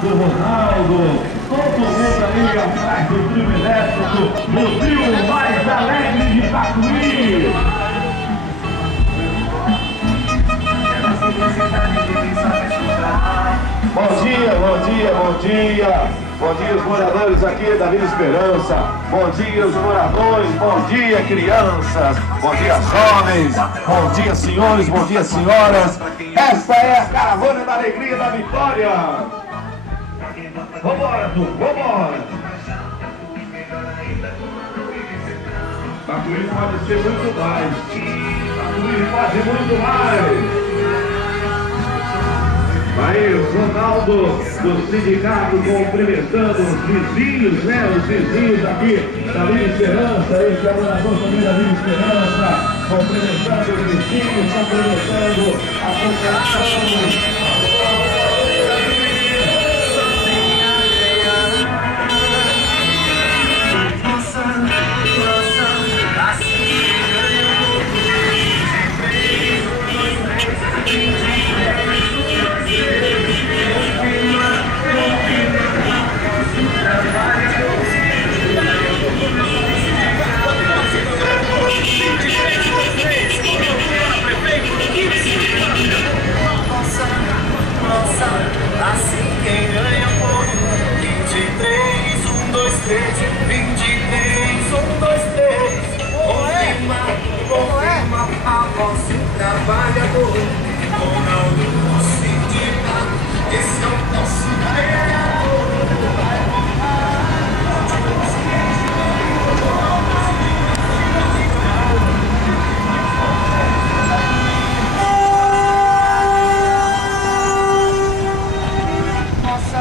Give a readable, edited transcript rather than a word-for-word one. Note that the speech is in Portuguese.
do Ronaldo, todo mundo ali atrás do trio elétrico, o trio mais alegre de Tatuí. Bom dia, bom dia, bom dia. Bom dia os moradores aqui da Vila Esperança. Bom dia os moradores, bom dia crianças, bom dia jovens, bom dia senhores, bom dia senhoras. Esta é a caravana da alegria da vitória. Vambora, tu, vambora. Tatuí pode ser muito mais. Tatuí pode muito mais. Aí, o Ronaldo do sindicato cumprimentando os vizinhos, né? Os vizinhos aqui da Vila Esperança, esse é o morador também da Vila Esperança, cumprimentando os vizinhos, cumprimentando a população. Assim quem ganha por 23, 1, 2, 3, 23, 1, 2, 3. Confirma a voz do trabalhador. Ronaldo do sindicato, esse é o nosso ganhador. Nossa,